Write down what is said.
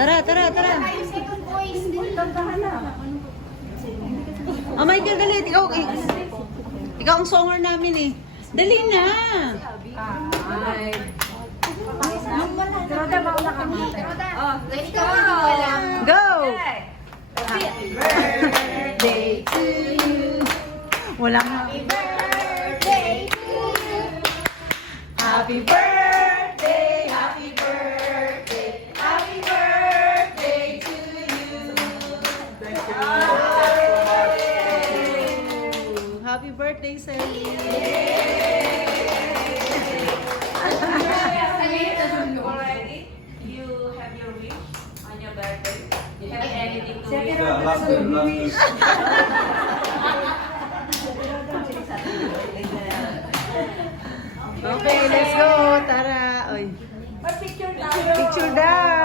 Tara, tara, tara. Oh, Michael, dali. Ikaw ang songer namin eh. Dali na. Let's go! Go! Happy birthday to you. Wala nga. Happy birthday to you. Happy birthday, happy birthday, happy birthday to you. Happy birthday, Sally. Already? You have your wish on your birthday? You have anything to wish? Yeah, last wish. Okay, let's go. Tara. Oy. Picture tayo. Picture daw.